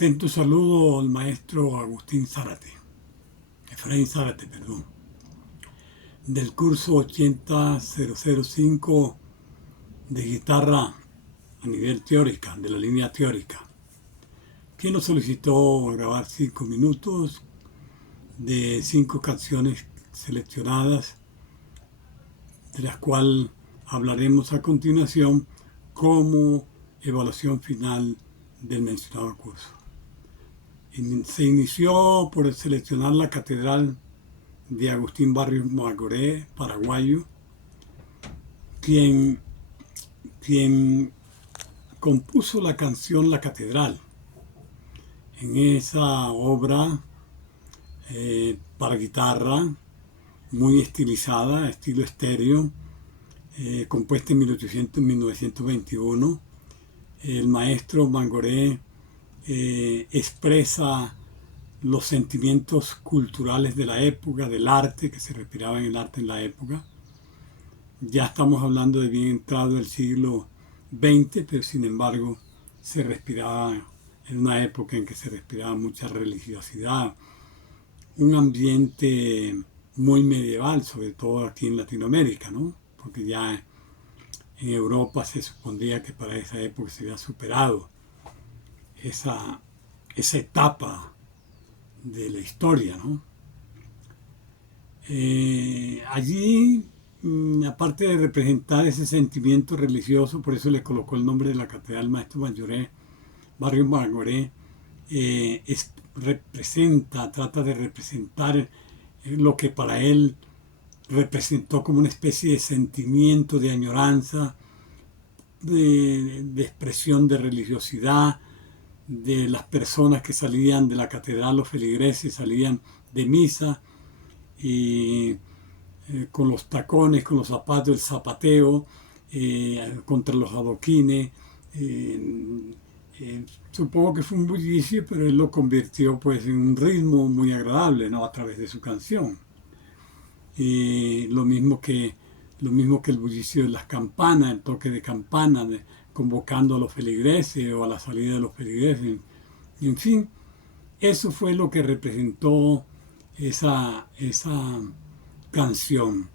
Atento saludo al maestro Efraín Zárate, del curso 80005 de guitarra a nivel teórica, de la línea teórica, quien nos solicitó grabar 5 minutos de 5 canciones seleccionadas, de las cuales hablaremos a continuación como evaluación final del mencionado curso. Se inició por seleccionar la catedral de Agustín Barrios Magoré, paraguayo, quien compuso la canción La Catedral. En esa obra para guitarra, muy estilizada, estilo estéreo, compuesta en 1921, el maestro Mangoré expresa los sentimientos culturales de la época, del arte, que se respiraba en el arte en la época. Ya estamos hablando de bien entrado el siglo XX, pero sin embargo se respiraba en una época en que se respiraba mucha religiosidad, un ambiente muy medieval, sobre todo aquí en Latinoamérica, ¿no? Porque ya en Europa se supondría que para esa época se había superado esa etapa de la historia, ¿no? Allí, aparte de representar ese sentimiento religioso, por eso le colocó el nombre de la catedral maestro Barrios Magoré, trata de representar lo que para él representó como una especie de sentimiento de añoranza, de expresión de religiosidad, de las personas que salían de la catedral, los feligreses salían de misa y con los tacones, con los zapatos, el zapateo contra los adoquines. Supongo que fue un bullicio, pero él lo convirtió pues en un ritmo muy agradable, ¿no? A través de su canción. Lo mismo que el bullicio de las campanas, el toque de campana, convocando a los feligreses o a la salida de los feligreses. En fin, eso fue lo que representó esa canción.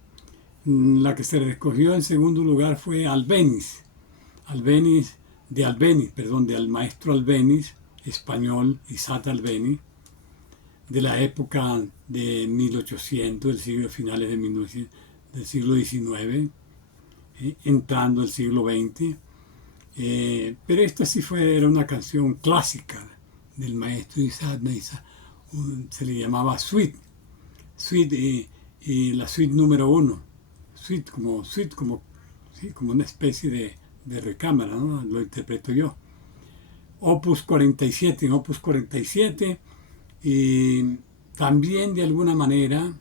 La que se escogió en segundo lugar fue Albéniz, del maestro Albéniz, español, Isaac Albéniz, de la época de 1800, finales del siglo XIX, entrando el siglo XX. Pero esta sí era una canción clásica del maestro Isaac. Se le llamaba suite y la suite número 1, como una especie de recámara, ¿no? Lo interpreto yo. Opus 47, en Opus 47, y también de alguna manera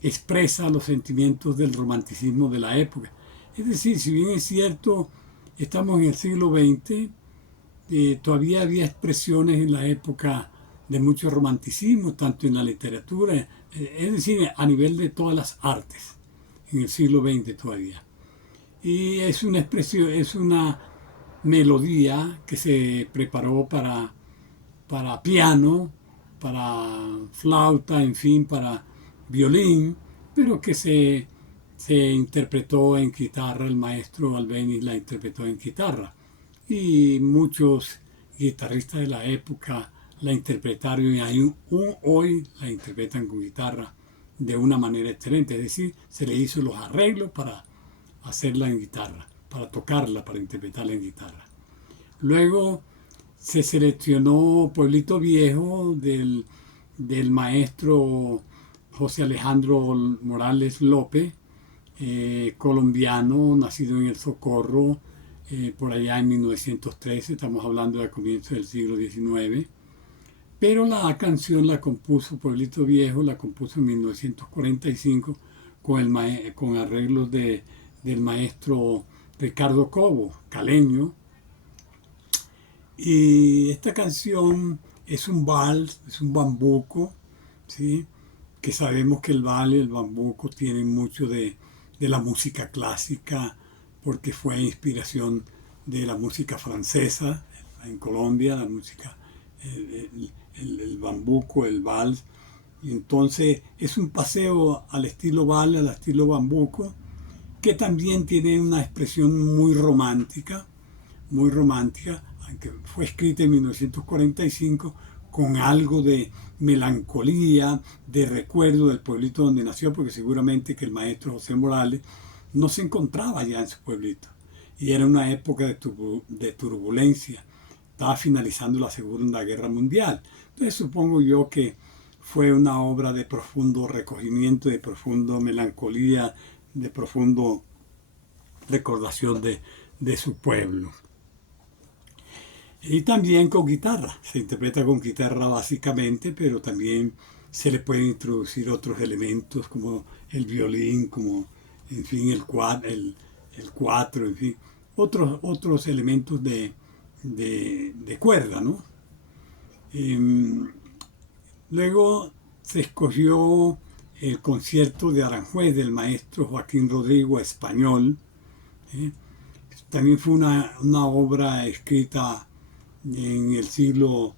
expresa los sentimientos del romanticismo de la época. Es decir, si bien es cierto, estamos en el siglo XX, todavía había expresiones en la época de mucho romanticismo, tanto en la literatura, es decir, a nivel de todas las artes, en el siglo XX todavía. Y es una expresión, es una melodía que se preparó para piano, para flauta, en fin, para violín, pero que se interpretó en guitarra. El maestro Albéniz la interpretó en guitarra y muchos guitarristas de la época la interpretaron y hoy la interpretan con guitarra de una manera excelente. Es decir, se le hizo los arreglos para hacerla en guitarra, para tocarla, para interpretarla en guitarra. Luego se seleccionó Pueblito Viejo del maestro José Alejandro Morales López, colombiano, nacido en El Socorro, por allá en 1913, estamos hablando de comienzos del siglo XIX. Pero la canción la compuso Pueblito Viejo, la compuso en 1945 con arreglos del maestro Ricardo Cobo, caleño. Y esta canción es un vals, es un bambuco, ¿sí? Que sabemos que el vals y el bambuco tienen mucho de la música clásica, porque fue inspiración de la música francesa, en Colombia, la música, el bambuco, el vals. Y entonces es un paseo al estilo vals, al estilo bambuco, que también tiene una expresión muy romántica, aunque fue escrita en 1945 con algo de melancolía, de recuerdo del pueblito donde nació, porque seguramente que el maestro José Morales no se encontraba ya en su pueblito. Y era una época de turbulencia. Estaba finalizando la Segunda Guerra Mundial. Entonces supongo yo que fue una obra de profundo recogimiento, de profundo melancolía, de profundo recordación de su pueblo. Y también con guitarra, se interpreta con guitarra básicamente, pero también se le pueden introducir otros elementos como el violín, como en fin el cuatro, en fin, otros elementos de cuerda, ¿no? Luego se escogió el concierto de Aranjuez del maestro Joaquín Rodrigo Español. También fue una obra escrita en el siglo,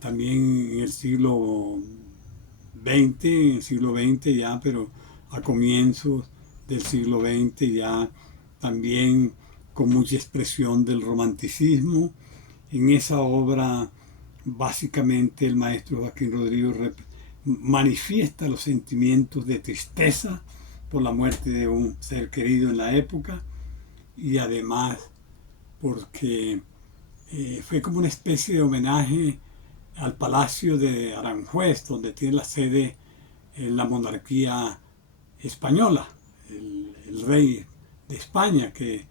también en el siglo XX ya, pero a comienzos del siglo XX ya, también con mucha expresión del romanticismo. En esa obra básicamente el maestro Joaquín Rodrigo manifiesta los sentimientos de tristeza por la muerte de un ser querido en la época, y además porque fue como una especie de homenaje al Palacio de Aranjuez, donde tiene la sede la monarquía española, el rey de España, que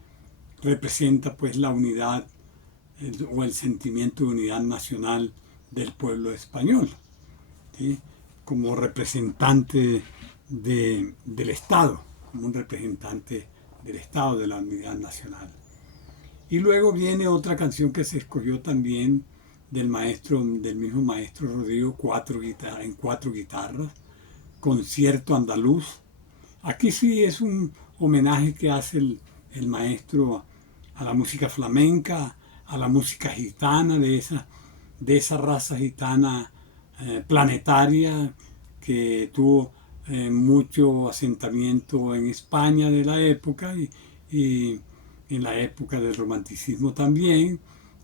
representa pues la unidad o el sentimiento de unidad nacional del pueblo español, ¿sí? Como representante del Estado, como un representante del Estado, de la unidad nacional. Y luego viene otra canción que se escogió también del mismo maestro Rodrigo, en cuatro guitarras, Concierto Andaluz. Aquí sí es un homenaje que hace el maestro a la música flamenca, a la música gitana, de esa raza gitana planetaria que tuvo mucho asentamiento en España de la época, y en la época del romanticismo también,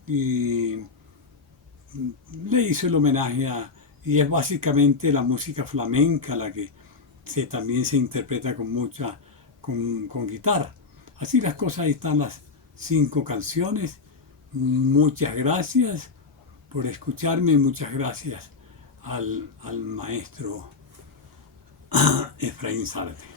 y le hizo el homenaje y es básicamente la música flamenca la que también se interpreta con guitarra. Así las cosas, ahí están las 5 canciones. Muchas gracias por escucharme y muchas gracias al maestro Efraín Zárate.